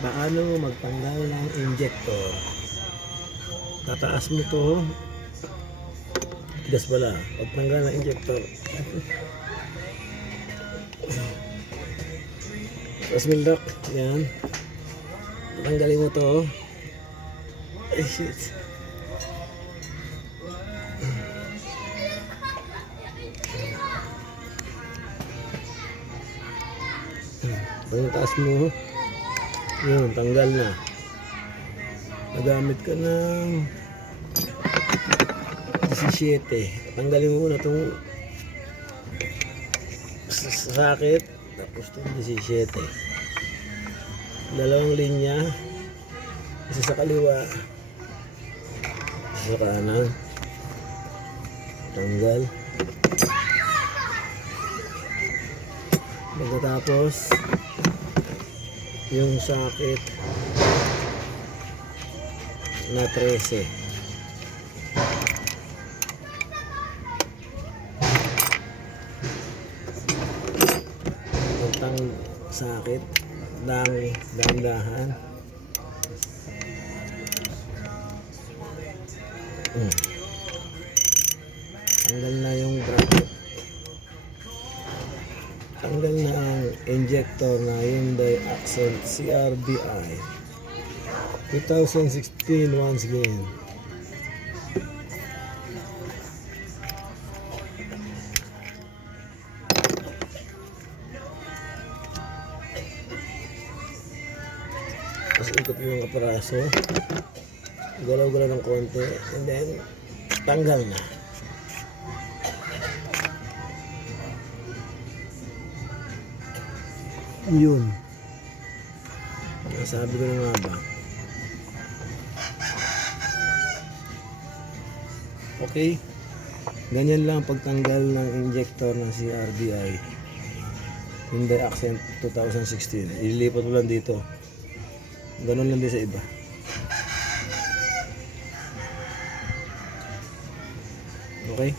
Paano magtanggal ng injector? Tataas mo to. Tigas pala. Pagtanggal ng injector. Tapos mildak. Yan. Tanggalin mo to. Ay shit. Pag taas mo, yun, tanggal na. Nagamit ka ng 17. Tanggalin mo muna itong sakit. Tapos itong 17. Dalawang linya. Isa sa kaliwa. Isa sa kanan. Tanggal. Pagkatapos, yung sakit na 13. Tang sakit ng dahan-dahan. Tanggal na yung bracket. Tanggal na ang injector na Hyundai Accent CRDI 2016 once again. Tapos ikot mo yung kaparaso, galaw-galaw ng konti, and then tanggal na. Yun. Sabi ko na nga ba. Okay. Ganyan lang pagtanggal ng injector ng CRDI Hyundai Accent 2016. Ililipat mo lang dito. Ganun lang din sa iba. Okay.